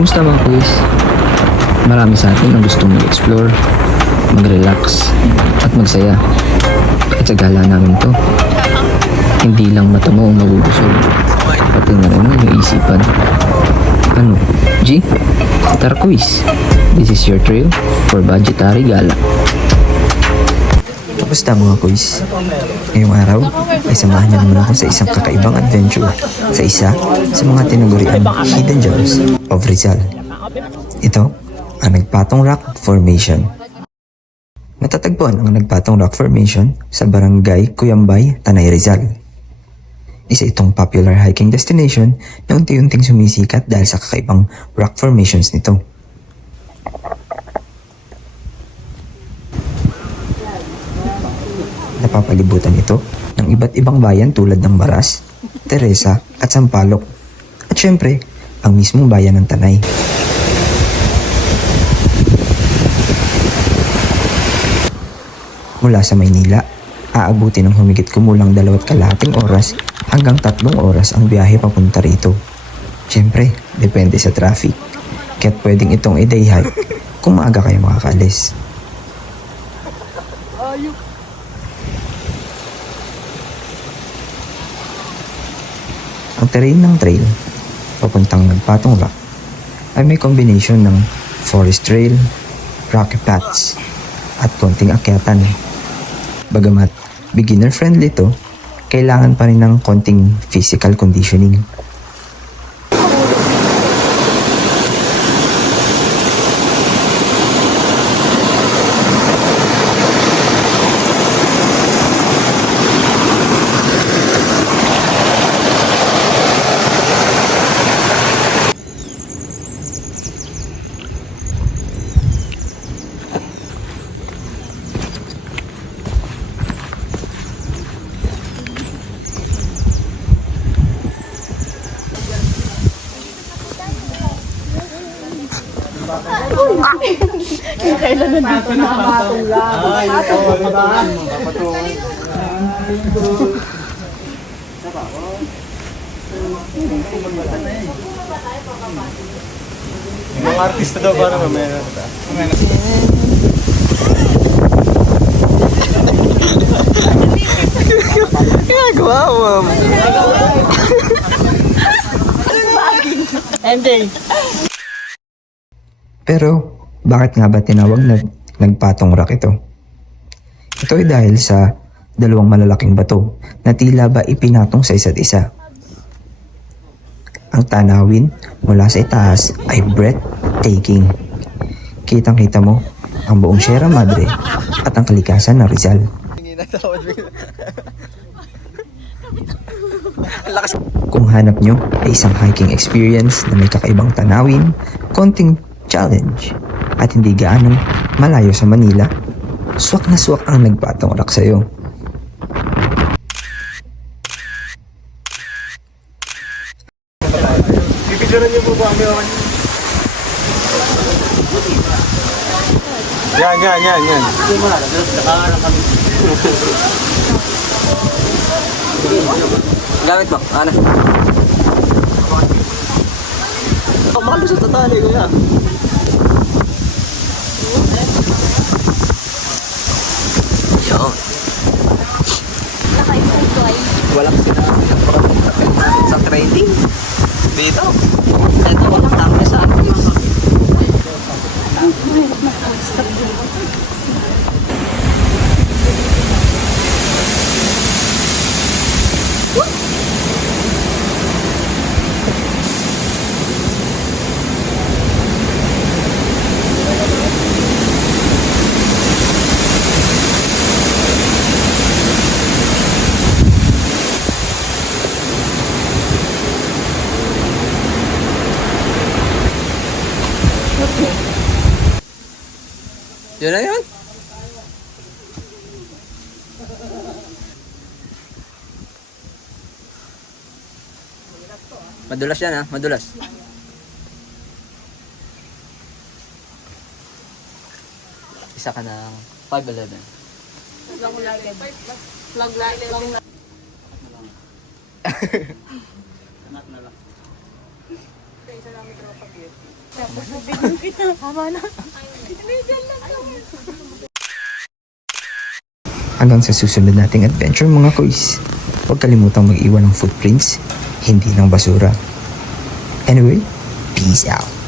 Kumusta mga quiz? Marami sa atin ang gustong mag-explore, mag-relax, at magsaya. At sa gala namin to, hindi lang mata mo ang mabubusog, pati na rin yung isipan. Ano, G? Tara quiz. This is your trail for budgetary gala. Kumusta mga quiz? Ngayong araw ay samahan niyo naman ako sa isang kakaibang adventure sa isa sa mga tinaguriang Hidden Gems of Rizal. Ito ang Nagpatong Rock Formation. Matatagpuan ang Nagpatong Rock Formation sa Barangay Cuyambay, Tanay Rizal. Isa itong popular hiking destination na unti-unting sumisikat dahil sa kakaibang rock formations nito. Napapalibutan ito ng iba't ibang bayan tulad ng Baras, Teresa at Sampaloc. At syempre, ang mismong bayan ng Tanay. Mula sa Maynila, aabutin ng humigit kumulang 2.5 oras hanggang 3 oras ang biyahe papunta rito. Syempre, depende sa traffic. Kaya't pwedeng itong i-day hike kung maaga kayo makakalis. Ang terrain ng trail, papuntang Nagpatong Rock, ay may combination ng forest trail, rocky paths, at konting akyatan. Bagamat beginner-friendly to, kailangan pa rin ng konting physical conditioning. Kailan nandito na patong lang. Ay, oo, diba? Papatungan. Yung mga artista daw para mamaya na ito. Ginagawa mo! Pero, bakit nga ba tinawag na Nagpatong Rock ito? Ito ay dahil sa dalawang malalaking bato na tila ba ipinatong sa isa't isa. Ang tanawin mula sa itaas ay breathtaking. Kitang-kita mo ang buong Sierra Madre at ang kalikasan ng Rizal. Kung hanap nyo ay isang hiking experience na may kakaibang tanawin, konting challenge, at hindi gaano malayo sa Manila, swak na swak ang Nagpatong Rock sa'yo. Pipicturean niyo po ba kami? Yan. Gamit mo, ano? Kamalo sa tatali ko yan. Walang sinabi sa training dito. Ito walang tama sa akin. Yun na yun. Madulas yan ha, madulas. Isa ka ng 5'11". Vlog live. Anak na lang. Hanggang sa susunod nating adventure mga kois. Huwag kalimutang mag-iwan ng footprints, hindi ng basura. Anyway, peace out.